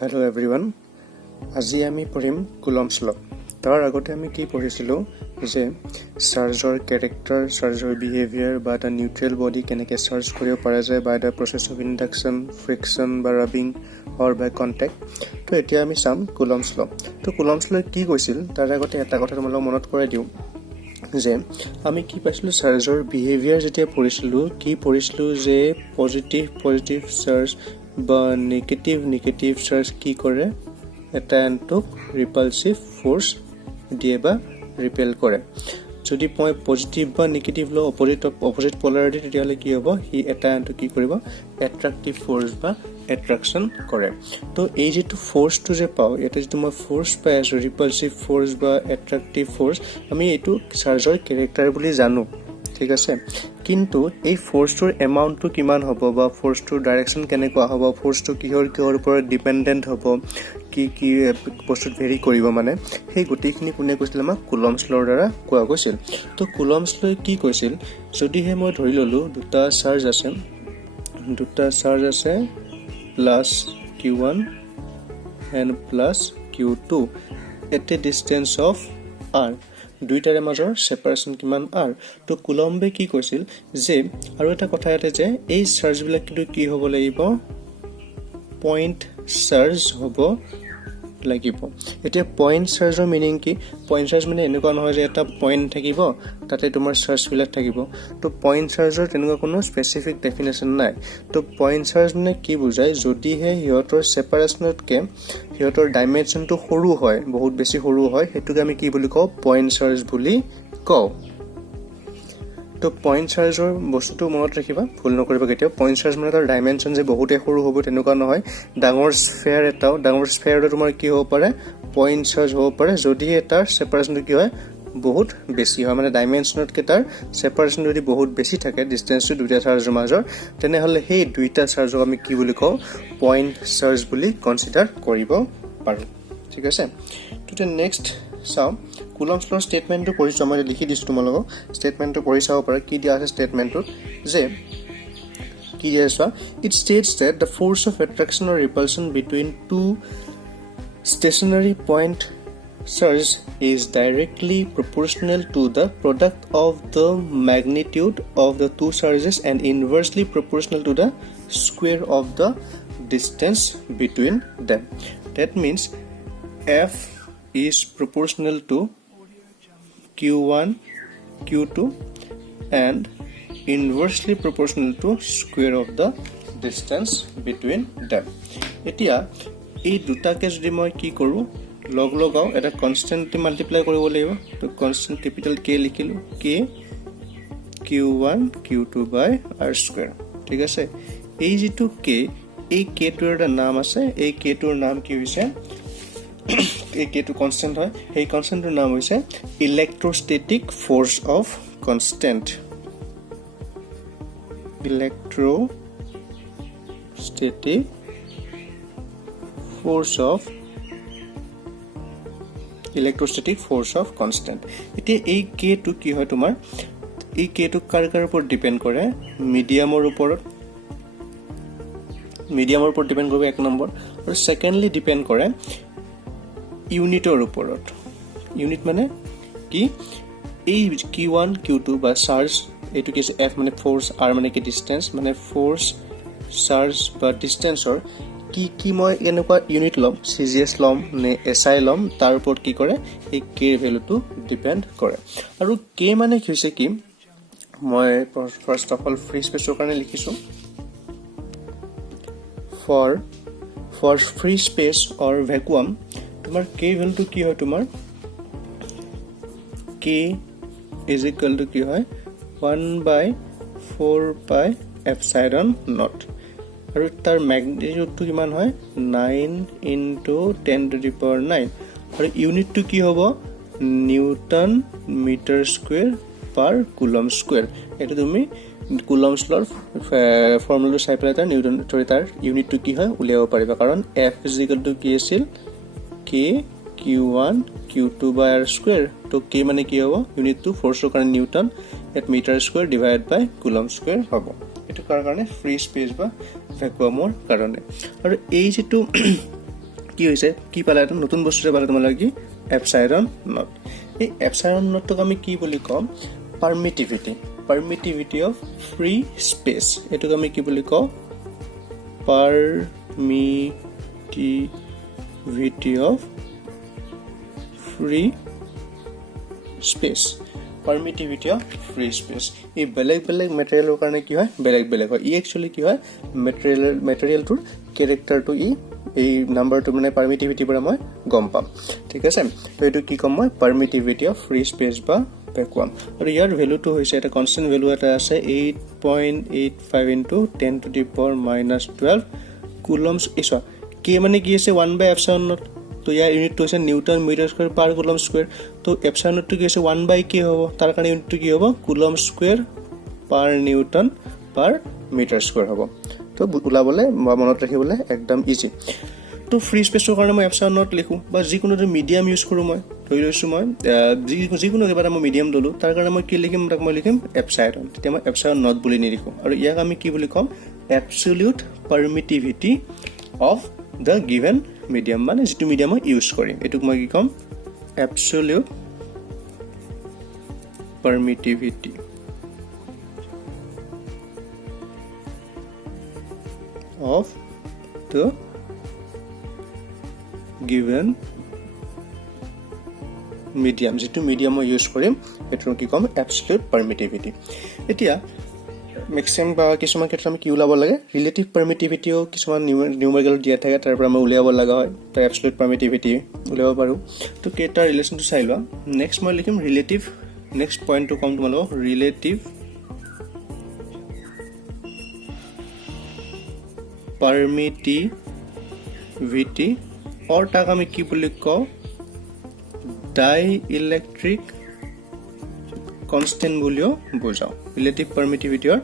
Hello everyone. আজি আমি পঢ়িম কুলম্বছ ল। তাৰ আগতে আমি কি পঢ়িছিলোঁ যে চাৰ্জৰ কেৰেক্টাৰ, চাৰ্জৰ বিহেভিয়াৰ বা এটা নিউট্ৰেল বডি কেনেকৈ চাৰ্জ কৰিব পৰা যায় by the process of induction, friction বা ৰাবিং অৰ বাই কণ্টেক্ট। তো এতিয়া আমি চাম কুলম্বছ ল। তো কুলম্বছ ল কি কৈছিল তাৰ আগতে এটা কথা তোমালোকক মনত কৰাই দিওঁ যে আমি কি পাইছিলোঁ চাৰ্জৰ বিহেভিয়াৰ যেতিয়া পঢ়িছিলোঁ যে পজিটিভ চাৰ্জ বা নেগেটিভ চাৰ্জ কি কৰে এটা এনটোক ৰিপালচিভ ফ'ৰ্চ দিয়ে বা ৰিপেল কৰে। যদি মই পজিটিভ বা নেগেটিভ লওঁ অপজিট পলাৰিটি তেতিয়াহ'লে কি হ'ব সি এটা এনটোক কি কৰিব এট্ৰাক্টিভ ফ'ৰ্চ বা এট্ৰাকশ্যন কৰে। তো এই যিটো ফ'ৰ্চটো যে পাওঁ ইয়াতে যিটো মই ফ'ৰ্চ পাই আছোঁ ৰিপালচিভ ফ'ৰ্চ বা এট্ৰাক্টিভ ফ'ৰ্চ আমি এইটো চাৰ্জৰ কেৰেক্টাৰ বুলি জানো, ঠিক আছে। কিন্তু এই ফ'ৰ্চটোৰ এমাউণ্টটো কিমান হ'ব বা ফ'ৰ্চটোৰ ডাইৰেকশ্যন কেনেকুৱা হ'ব, ফ'ৰ্চটো কিহৰ ওপৰত ডিপেণ্ডেণ্ট হ'ব, কি বস্তুত ভেৰি কৰিব মানে সেই গোটেইখিনি কোনে কৈছিল আমাক কুলম্বছ ল'ৰ দ্বাৰা কোৱা গৈছিল। তো কুলম্বছ ল'ই কি কৈছিল যদিহে মই ধৰি ল'লোঁ দুটা চাৰ্জ আছে plus Q1 and plus Q2 at A distance of R, দুইটাৰে মাজৰ ছেপাৰেশ্যন কিমান R। তো কুলম্বে কি কৈছিল যে আৰু এটা কথা ইয়াতে যে এই চাৰ্জবিলাক কিন্তু কি হ'ব লাগিব পইণ্ট চাৰ্জ হ'ব লাগিব। এতিয়া পইণ্ট চাৰ্জৰ মিনিং কি? পইণ্ট চাৰ্জ মানে এনেকুৱা নহয় যে এটা পইণ্ট থাকিব তাতে তোমাৰ চাৰ্জবিলাক থাকিব। তো পইণ্ট চাৰ্জৰ তেনেকুৱা কোনো স্পেচিফিক ডেফিনেশ্যন নাই। তো পইণ্ট চাৰ্জ মানে কি বুজায় যদিহে সিহঁতৰ ছেপাৰেশ্যনতকৈ সিহঁতৰ ডাইমেনশ্যনটো সৰু হয়, বহুত বেছি সৰু হয়, সেইটোকে আমি কি বুলি কওঁ পইণ্ট চাৰ্জ বুলি কওঁ। তো পইণ্ট চাৰ্জৰ বস্তুটো মনত ৰাখিবা, ভুল নকৰিবা কেতিয়াও। পইণ্ট চাৰ্জ মানে তাৰ ডাইমেনশ্যন যে বহুতেই সৰু হ'ব তেনেকুৱা নহয়। ডাঙৰ স্ফেয়াৰটো তোমাৰ কি হ'ব পাৰে পইণ্ট চাৰ্জ হ'ব পাৰে যদিহে তাৰ ছেপাৰেশ্যনটো কি হয় বহুত বেছি হয়, মানে ডাইমেনশ্যনতকৈ তাৰ ছেপাৰেশ্যন যদি বহুত বেছি থাকে ডিষ্টেঞ্চটো দুইটা চাৰ্জৰ মাজৰ, তেনেহ'লে সেই দুইটা চাৰ্জক আমি কি বুলি কওঁ পইণ্ট চাৰ্জ বুলি কনচিডাৰ কৰিব পাৰোঁ, ঠিক আছে। তো নেক্সট চাওঁ কুলম্বছ ল'ৰ ষ্টেটমেণ্টটো পঢ়িছোঁ, মই লিখি দিছোঁ তোমালোকক, ষ্টেটমেণ্টটো পঢ়ি চাব পাৰে কি দিয়া আছে ষ্টেটমেণ্টটোত যে কি দিয়া চোৱা it states that the force of attraction or repulsion between two stationary point surge is directly proportional to the product of the magnitude of the two surges and inversely proportional to the square of the distance between them. That means F is proportional to Q1, Q2 and inversely proportional to square of the distance between them. এতিয়া এই দুটাকে যদি মই কি কৰোঁ লগাওঁ এটা constantly multiply কৰিব লাগিব। তো constant capital K লিখিলোঁ Q1 Q2 বাই R², ঠিক আছে। এই যিটো K এই Kটোৰ এটা নাম আছে, এই Kটোৰ নাম কি হৈছে এই Kটো কনষ্টেণ্ট হয়, সেই কনষ্টেণ্টটোৰ নাম হৈছে electrostatic force of constant, electrostatic electrostatic force of constant. এতিয়া এই কেটো কি হয় তোমাৰ এই কেটো কাৰ ওপৰত ডিপেণ্ড কৰে মিডিয়ামৰ ওপৰত ডিপেণ্ড কৰিব এক নম্বৰ, আৰু ছেকেণ্ডলি ডিপেণ্ড কৰে ইউনিটৰ ওপৰত। ইউনিট মানে কি এই Q1 Q2 বা চাৰ্জ এইটো কি F মানে ফ'ৰ্চ, R মানে কি ডিষ্টেঞ্চ, মানে ফ'ৰ্চ চাৰ্জ বা ডিষ্টেঞ্চৰ কি মই এনেকুৱা ইউনিট ল'ম CGS ল'ম নে SI ল'ম তাৰ ওপৰত কি কৰে এই K ভেলুটো ডিপেণ্ড কৰে। আৰু K মানে কি হৈছে কি মই ফাৰ্ষ্ট অফ অল ফ্ৰী স্পেচৰ কাৰণে লিখিছোঁ for free space or vacuum তোমাৰ K ভেলুটো কি হয় তোমাৰ K ইজ ইকুৱেল টু কি হয় 1/4πε0 আৰু তাৰ মেগনিটিউডটো কিমান হয় 9 × 10⁹ আৰু ইউনিটটো কি হ'ব নিউটন মিটাৰ স্কুৱেৰ পাৰ কুলম্ব স্কুৱেৰ। এইটো তুমি কুলম্বছ ল'ৰ ফৰ্মুলাটো চাই পেলাই তাৰ নিউটন তাৰ ইউনিটটো কি হয় উলিয়াব পাৰিবা, কাৰণ F ইজ ইকুৱেল টু কি আছিল K Q1 Q2 বাই R²। তো K মানে কি হ'ব ইউনিটটো ফ'ৰ্চৰ কাৰণে newton at metre square divide by coulomb square হ'ব। এইটো কাৰ কাৰণে ফ্ৰী স্পেচ বা ভেকুৱামৰ কাৰণে। আৰু এই যিটো কি হৈছে কি পালা এটা নতুন বস্তু পালা তোমালোকে কি এপসাইলন নট এই এপসাইলন নটক আমি কি বুলি কম পারমিটিভিটি অফ ফ্রি স্পেস এটুক আমি কি বুলি কওঁ permittivity of free space permittivity of free space এই বেলেগ মেটেৰিয়েলৰ কাৰণে কি হয় বেলেগ হয় ই একচুয়ালি কি হয় মেটেৰিয়েলটোৰ ক্যাৰেক্টাৰটো এই নাম্বাৰটো মানে পাৰমিটিভিটিৰ পৰা মই গম পাম ঠিক আছে তো এইটো কি কম মই পারমিটিভিটি অফ ফ্রি স্পেস বা ভ্যাকুয়াম আৰু ইয়াৰ ভ্যালুটো হৈছে এটা কনস্ট্যান্ট ভ্যালু এটা আছে 8.85 into 10 to the power minus 12 coulombs ইসা কে মানে কি আছে 1/epsilon naught তো ইয়াৰ ইউনিটটো হৈছে নিউটন মিটাৰ স্কয়াৰ পাৰ কুলম স্কয়াৰ তো এপসাইলন নটটো কি আছে 1/k হ'ব তাৰ কাৰণে ইউনিটটো কি হ'ব কুলম স্কয়াৰ পাৰ নিউটন পাৰ মিটাৰ স্কয়াৰ হ'ব তো ওলাবলে মনত ৰাখিবলে একদম ইজি তো ফ্ৰি স্পেসৰ কাৰণে মই এপসাইলন নট লিখো বা যিকোনো মিডিয়াম ইউজ কৰো মই ধৰি লৈছো মই যিকোনো কিবা মই মিডিয়াম ললো তাৰ কাৰণে মই কি লিখিম তাক মই লিখিম এপসাইলন তেতিয়া মই এপসাইলন নট বুলি নিলিখো আৰু ইয়াক আমি কি বুলি কম absolute পাৰমিটিভিটি of the given medium মানে যেটো মিডিয়াম মই ইউজ কৰিম এটুক মই কি কম absolute পাৰমিটিভিটি of the given medium যেটো মিডিয়াম মই ইউজ কৰিম এটো কি কম absolute permittivity এতিয়া ম্যাক্সিমাম বা কিছুমান ক্ষেত্ৰত আমি কি উলাব লাগে ৰিলেটিভ পাৰমিটিভিটিও কিছুমান নিউমেৰিকেল দিয়া থাকে তাৰ পৰা আমি উলিয়াব লগা হয় তো absolute permittivity উলিয়াব পাৰো তো কেটা ৰিলেশনটো চাই লোৱা নেক্সট মই লিখিম ৰিলেটিভ নেক্সট পইণ্টটো কম তোমালোক ৰিলেটিভ permittivity और ताक আমি কি বুলি কও ডাইইলেক্ট্ৰিক কনস্ট্যান্ট বুলিও বুজাও ৰিলেটিভ পাৰমিটিভিটি অৰ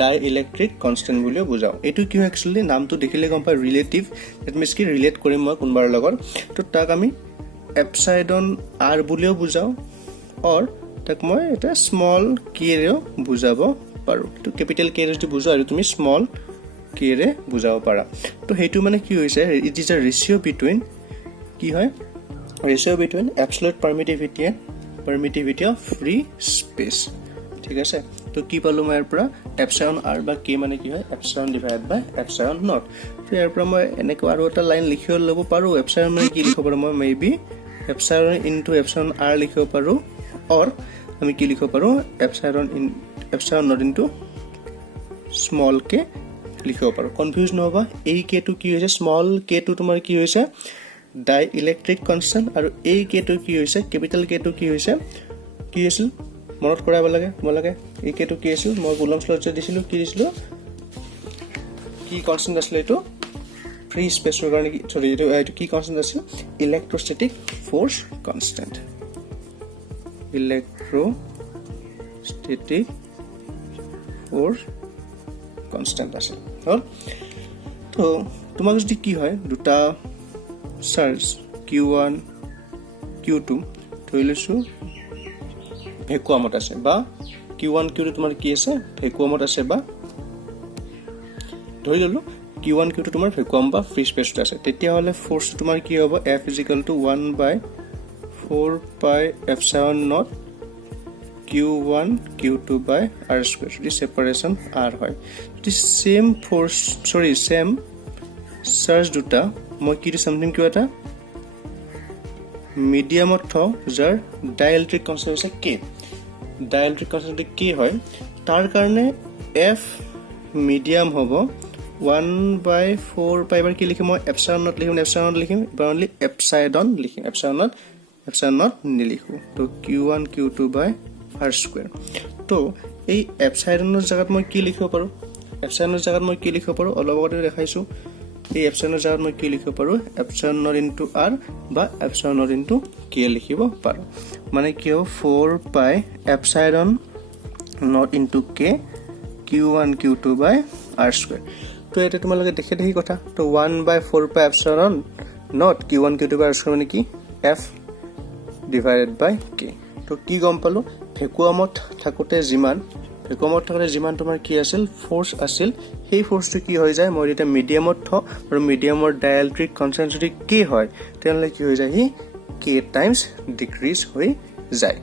ডাইইলেক্ট্ৰিক কনস্ট্যান্ট বুলিও বুজাও এটো কি একচুয়ালি নামটো দেখিলে গম পাই ৰিলেটিভ দ্যাট মিন্স কি ৰিলেট কৰিম মই কোনবাৰ লগত তো তাক আমি এপসাইলন r বুলিও বুজাও অৰ তাক মই এটা স্মল k ৰেও বুজাব পাৰো তো ক্যাপিটাল k ৰে যদি বুজাও আৰু তুমি স্মল কেৰে বুজাব পাৰা তো হেতু মানে কি হৈছে ইট ইজ আ ৰেশিও বিটুইন কি হয় ৰেশিও between absolute পাৰমিটিভিটি of free space ঠিক আছে তো কি পালো মই ইয়াৰ পৰা এপসাইলন r বা k মানে কি হয় epsilon divide by epsilon not তো ইয়াৰ পৰা মই এনেকৈ আৰু এটা লাইন লিখিব ল'ব পাৰো এপসাইলন মানে কি লিখিব পাৰো মই maybe epsilon into epsilon r লিখিব পাৰো অৰ আমি কি লিখিব পাৰো epsilon not into small k লিখিব পাৰো কনফিউজ নহবা এই k টো কি হৈছে স্মল k টো তোমাৰ কি হৈছে ডাইইলেক্ট্ৰিক কনস্ট্যান্ট আৰু এই k টো কি হৈছে ক্যাপিটাল k টো কি হৈছে কি আছিল মনত কৰাব লাগে এই k টো কি আছিল মই কুলম্বছ ল যে দিছিলো কি দিছিলো কি কনস্ট্যান্ট আছিল এটো ফ্রি স্পেসৰ কাৰণে সৰি এটো কি কনস্ট্যান্ট আছিল ইলেক্ট্ৰোস্ট্যাটিক ফোৰ্স কনস্ট্যান্ট ইলেক্ট্ৰোস্ট্যাটিক ফোৰ্স কনস্ট্যান্ট আছে তো তোমাক যদি কি হয় দুটা চাৰ্জ q1 q2 ধৰি লৈছো ভ্যাকুয়ামত আছে বা q1 q2 তোমাৰ কি আছে ভ্যাকুয়ামত আছে বা ধৰি ললো q1 q2 তোমাৰ ভ্যাকুয়াম বা ফ্ৰি স্পেসত আছে তেতিয়া হলে ফোৰ্স তোমাৰ কি হ'ব F = 1/4π/0 q1 q2 by r square this separation r হয় the same force same charge দুটা মই কি সামথিং কিবা এটা মিডিয়ামত থ যাৰ ডাইইলেক্ট্ৰিক কনস্ট্যান্ট আছে k ডাইইলেক্ট্ৰিক কনস্ট্যান্ট k হয় তাৰ কাৰণে f মিডিয়াম হ'ব 1/4 পাই বাৰ কি লিখিম মই এপসাইলন নট লিখিম বা অনলি এপসাইলন লিখিম এপসাইলন নট নিলিখো তো q1 q2 by r square তো এই এপসাইলনৰ জায়গাত মই কি লিখিব পাৰো এপসাইলনৰ জায়গাত মই কি লিখিব পাৰো অলপ আগতে দেখাইছো এই এপসাইলনৰ জায়গাত মই কি লিখিব পাৰো এপসাইলন নট ইনটু r বা এপসাইলন নট ইনটু k লিখিব পাৰো মানে কি হ'ব 4 pi epsilon not into k q1 q2 by r square তো এটা তোমালোকে দেখি কথা তো 1/4 pi epsilon not q1 q2 by r square মানে কি f divided by k তো কি গম পালো ভ্যাকুয়ামত থাকোতে যিমান তোমাৰ কি আছিল ফোৰ্স আছিল সেই ফ'ৰ্চটো কি হৈ যায় মই এটা মিডিয়ামত থওঁ আৰু মিডিয়ামৰ ডাইইলেক্ট্ৰিক কনষ্টেণ্ট যদি কে হয় তেনেহ'লে কি হৈ যায় সি কে টাইমছ ডিক্ৰিজ হৈ যায়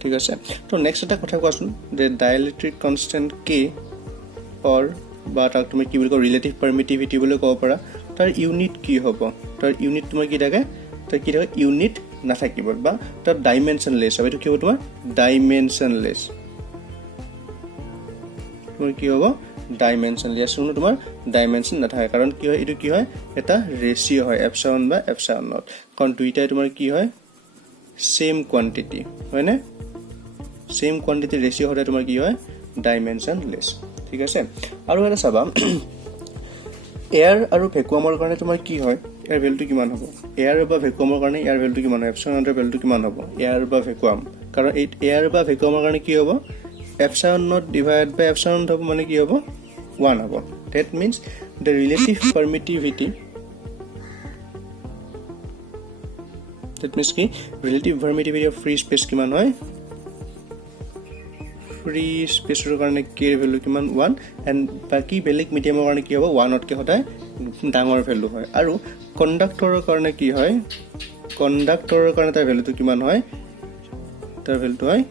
ঠিক আছে তো নেক্সট এটা কথা কোৱাচোন যে ডাইইলেক্ট্ৰিক কনষ্টেণ্ট কে অৰ বা তাক তুমি কি বুলি কয় ৰিলেটিভ পাৰমিটিভিটি বুলি ক'ব পাৰা তাৰ ইউনিট কি হ'ব তাৰ ইউনিট তোমাৰ কি থাকে তাৰ কি থাকে ইউনিট নাথাকিব বা তাৰ ডাইমেনশ্যনলেছ হ'ব এইটো কি হ'ব তোমাৰ ডাইমেনশ্যনলেছ তোমাৰ কি হ'ব ডাইমেনশ্যনলেছ কোনো তোমাৰ ডাইমেনশ্যন নাথাকে কাৰণ কি হয় এইটো কি হয় এটা ৰেচিঅ' হয় এপচাইলন বা এপচাইলন নট কাৰণ দুইটাই তোমাৰ কি হয় সেম কোৱান্টিটি হয়নে সেম কোৱান্টিটি ৰেচিঅ' হ'লে তোমাৰ কি হয় ডাইমেনশ্যনলেছ ঠিক আছে আৰু এটা চাবা এয়াৰ আৰু ভেকুৱামৰ কাৰণে তোমাৰ কি হয় এয়াৰ ভেলুটো কিমান হ'ব এয়াৰ বা ভেকুৱামৰ কাৰণে এয়াৰ ভেলুটো কিমান হ'ব এপচাইলন নটৰ ভেলুটো কিমান হ'ব এয়াৰ বা ভেকুৱাম কাৰণ এই এয়াৰ বা ভেকুৱামৰ কাৰণে কি হ'ব epsilon not divide by epsilon not হ'ব মানে কি হ'ব 1 হ'ব that means the relative permittivity কি relative permittivity of free space কিমান হয় ফ্ৰী স্পেচৰ কাৰণে কে ভ্যালু কিমান 1 এন্ড বাকি বেলেগ মিডিয়ামৰ কাৰণে কি হ'ব 1 তকৈ সদায় ডাঙৰ ভ্যালু হয় আৰু কণ্ডাক্টৰৰ কাৰণে কি হয় কণ্ডাক্টৰৰ কাৰণে তাৰ ভ্যালুটো কিমান হয় তাৰ ভ্যালুটো হয়